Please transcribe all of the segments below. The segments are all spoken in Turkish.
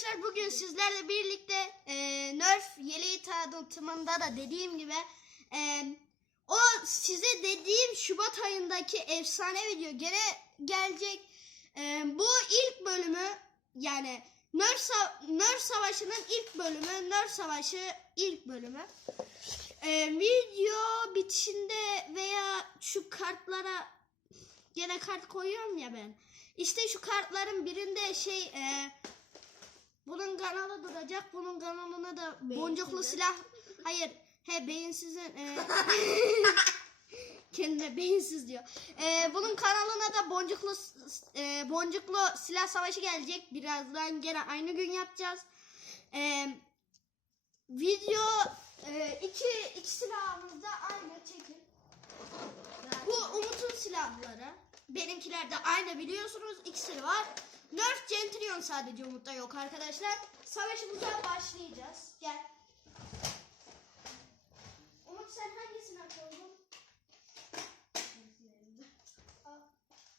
arkadaşlar bugün sizlerle birlikte e, Nerf yeleği tanıtımında da dediğim gibi e, o size dediğim Şubat ayındaki efsane video gene gelecek. E, bu ilk bölümü yani Nerf, Sa- Nerf Savaşı'nın ilk bölümü Nerf Savaşı ilk bölümü. E, video bitişinde veya şu kartlara gene kart koyuyorum ya ben. İşte şu kartların birinde şey e, bunun kanalı duracak. Bunun kanalına da boncuklu silah. Hayır. He beyinsizin e, kendine beyinsiz diyor. E, bunun kanalına da boncuklu e, boncuklu silah savaşı gelecek. Birazdan gene aynı gün yapacağız. E, video e, iki iki silahımız da aynı çekin. Bu Umut'un silahları. Benimkiler de aynı biliyorsunuz. İkisi var. Nerf Centurion sadece Umut'ta yok arkadaşlar. Savaşımıza başlayacağız. Gel. Umut sen hangisini? Al,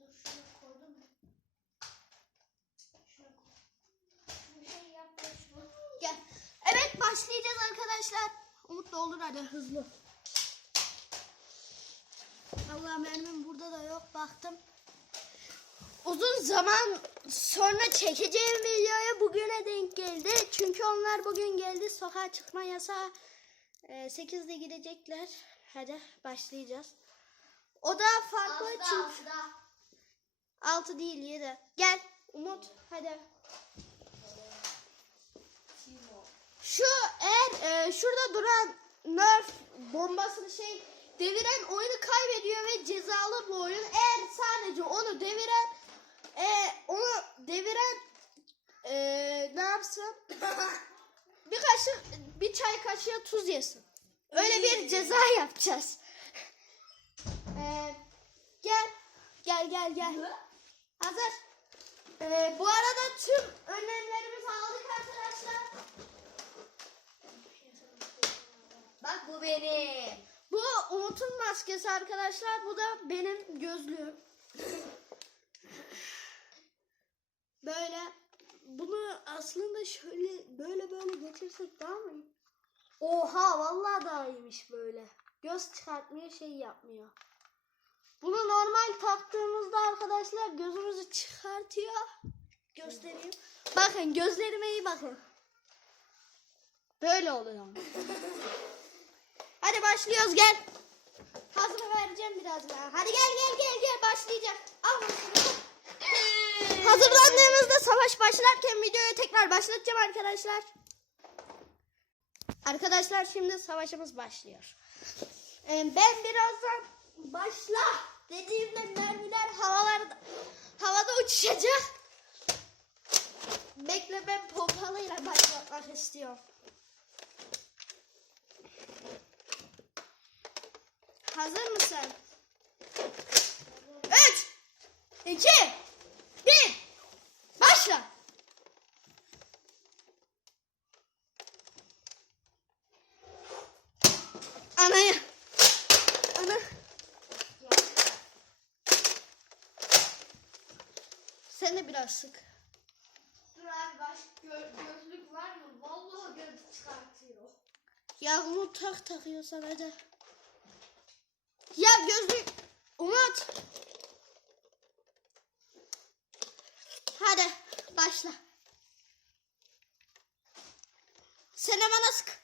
Dur şunu koydum. Şunu koy. Şunu şey yap şunu. Gel. Evet başlayacağız arkadaşlar. Umut doldur hadi hızlı. Allah mermim burada da yok baktım. Uzun zaman sonra çekeceğim videoya bugüne denk geldi. Çünkü onlar bugün geldi. Sokağa çıkma yasağı e, 8'de gidecekler. Hadi başlayacağız. O da farklı çünkü. 6 değil 7. Gel Umut hadi. Şu eğer e, şurada duran nerf bombasını şey deviren oyunu kaybediyor ve cezalı bu oyun. Eğer sadece onu deviren e, onu deviren e, ne yapsın? bir kaşık bir çay kaşığı tuz yesin. Öyle bir ceza yapacağız. E, gel gel gel gel. Hazır. E, bu arada tüm önlemlerimizi aldık arkadaşlar. Bak bu benim. Bu Umut'un maskesi arkadaşlar. Bu da benim gözlüğüm. Böyle bunu aslında şöyle böyle böyle getirsek daha mı? Oha vallahi daha iyiymiş böyle. Göz çıkartmıyor şey yapmıyor. Bunu normal taktığımızda arkadaşlar gözümüzü çıkartıyor. Göstereyim. Bakın gözlerime iyi bakın. Böyle oluyor. Hadi başlıyoruz gel. Hazır vereceğim birazdan. Hadi gel gel gel gel başlayacak. Al. Hazırlandığımızda savaş başlarken videoyu tekrar başlatacağım arkadaşlar. Arkadaşlar şimdi savaşımız başlıyor. Ee, ben birazdan başla dediğimde mermiler havalarda havada uçuşacak. Bekle ben pompalıyla başlatmak istiyorum. Hazır mısın? 3 2 1 Başla. Anaya. Ana. Sen de biraz sık. Dur abi baş gö- gözlük var mı? Vallahi göz çıkartıyor. Ya Umut tak takıyorsan hadi. Ya gözlük. Umut. Hadi başla. Sen bana sık.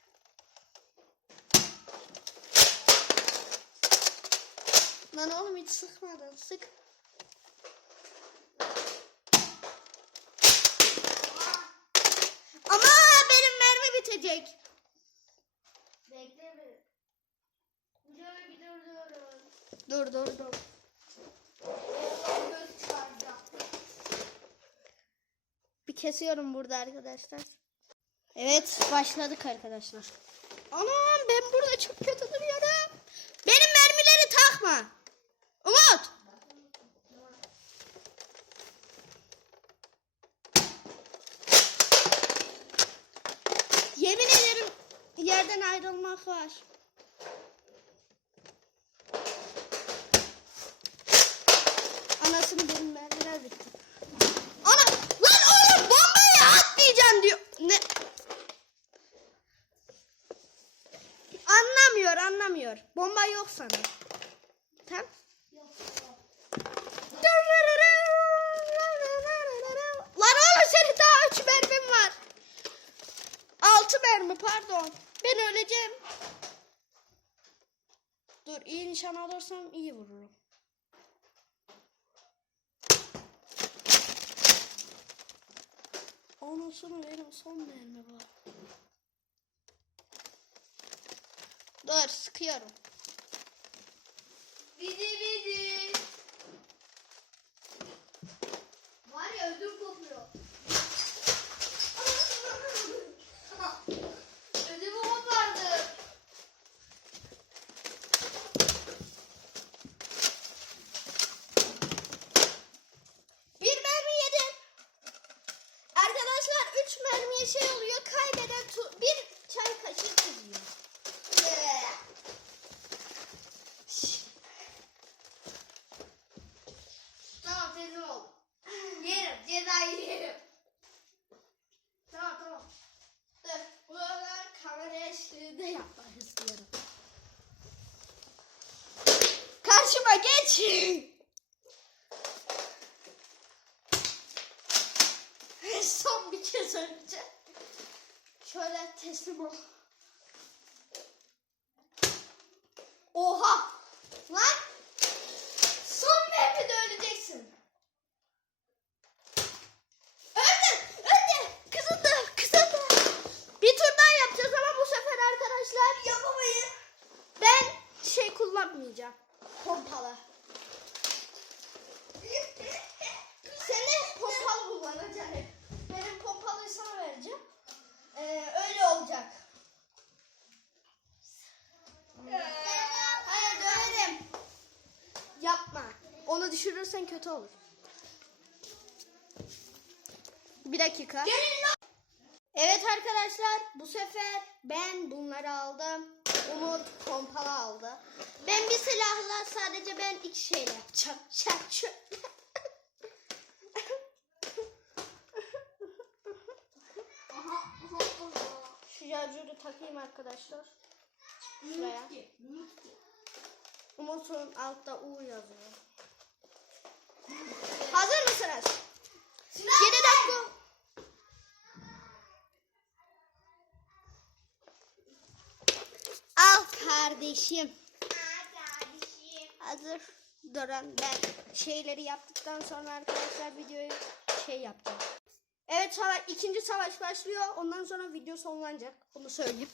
Lan oğlum hiç sıkmadın. Sık. Ama benim mermi bitecek. Bekle bir. Videoyu bir. Dur dur dur. Göz çıkaracağım. Bir kesiyorum burada arkadaşlar. Evet başladık arkadaşlar. Anam ben burada çok kötü duruyorum. Benim mermileri takma. Umut. Yemin ederim yerden ayrılmak var. Anasını benim merdiler bitti. Ana lan oğlum bombayı atmayacaksın diyor. Ne? Anlamıyor anlamıyor. Bomba yok sana. Tamam. İyi nişan alırsam iyi vururum. Anasını benim son mermi var. Dur sıkıyorum. Bizi bizi. Var ya ödüm kopuyor. Ödümü kopardı. Bir mermi yedim. Arkadaşlar 3 mermiye şey oluyor. Kaybeden tu- bir çay kaşığı tuz yiyor. Tamam teslim ol. Yerim cezayı yerim. Tamam tamam. Dur. Buralar kamera eşliğinde yapmak istiyorum. Karşıma geç. Son bir kez önce. Şöyle teslim ol. Oha! Lan! Son mermide öleceksin. Öldü! Öldü! Kızıldı! Kızıldı! Bir tur daha yapacağız ama bu sefer arkadaşlar yapamayız. Ben şey kullanmayacağım. Pompalı. Sen de pompalı kullanacaksın. Benim pompalıyı sana vereceğim. Ee, öyle olacak. Hayır dönerim. Yapma. Onu düşürürsen kötü olur. Bir dakika. Evet arkadaşlar bu sefer ben bunları aldım. Umut pompalı aldı. Ben bir silahla sadece ben iki şeyle yapacağım. Çak çak. Takayım arkadaşlar. Şuraya. Umut'un altta U yazıyor. Hazır mısınız? 7 dakika. Al kardeşim. Hazır. Durun ben şeyleri yaptıktan sonra arkadaşlar videoyu şey yapacağım. Evet savaş, ikinci savaş başlıyor. Ondan sonra video sonlanacak. Onu söyleyeyim.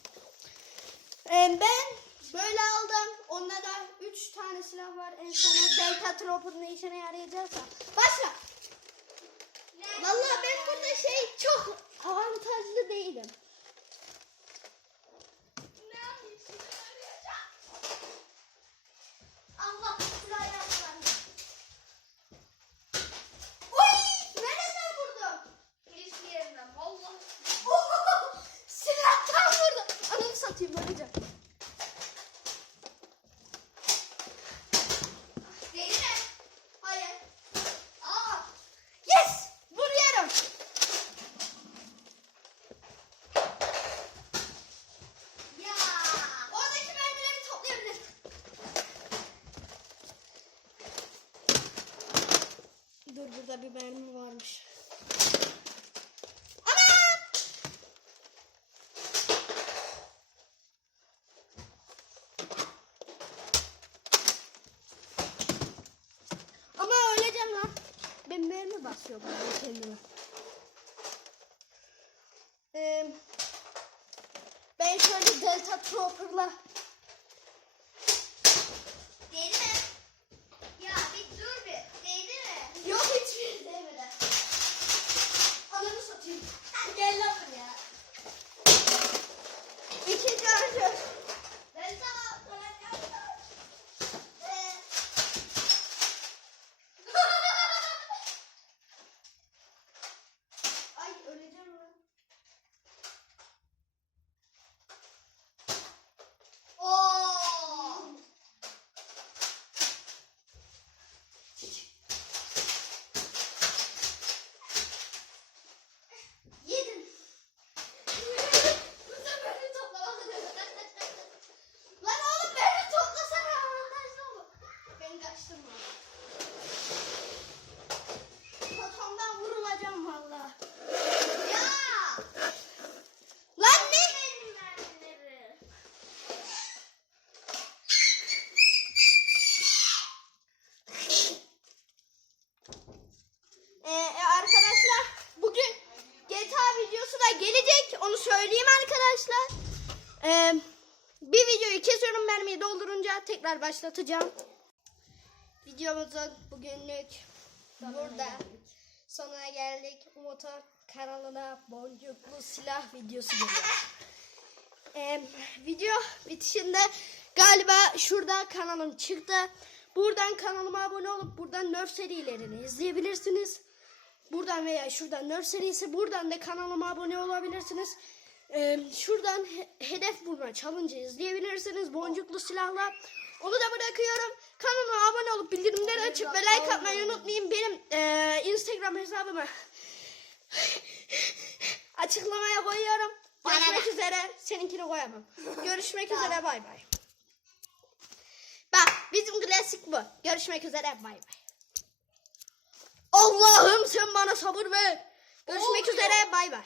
Ee, ben böyle aldım. Onda da 3 tane silah var. En sonu Delta Trooper'ın ne işine yarayacaksa. Başla. Vallahi ben burada şey çok avantajlı değilim. Ne yapıyorsun? Allah silah yapma. Oy! Neresinden vurdum? Hiçbir yerinden. Allah. Oh! Silahtan vurdum. Anamı satayım öleceğim. Deli mi? Hayır. Aa. Yes! Vuruyorum. Ya. Oradaki mermileri toplayabilir. Dur burada bir mermi varmış. Ana! Ama öleceğim lan. Ben mermi basıyorum kendime. Ee, ben şöyle Delta Trooper'la Ee, e, arkadaşlar bugün GTA videosu da gelecek. Onu söyleyeyim arkadaşlar. Ee, bir videoyu kesiyorum mermiyi doldurunca tekrar başlatacağım. Videomuzun bugünlük sonuna burada geldik. sonuna geldik. Umut'un kanalına boncuklu silah videosu geliyor. Ee, video bitişinde galiba şurada kanalım çıktı. Buradan kanalıma abone olup buradan Nerf serilerini izleyebilirsiniz. Buradan veya şuradan Nerf serisi buradan da kanalıma abone olabilirsiniz. Ee, şuradan he- hedef bulma challenge izleyebilirsiniz boncuklu silahla. Onu da bırakıyorum. Kanalıma abone olup bildirimleri açıp ve like atmayı unutmayın. Benim eee, Instagram hesabımı açıklamaya koyuyorum. Görüşmek üzere. Seninkini koyamam. Görüşmek üzere. Bay bay. Bak bizim klasik bu. Görüşmek üzere. Bay bay. Allah'ım sen bana sabır ver. Görüşmek Olmuyor. üzere. Bay bay.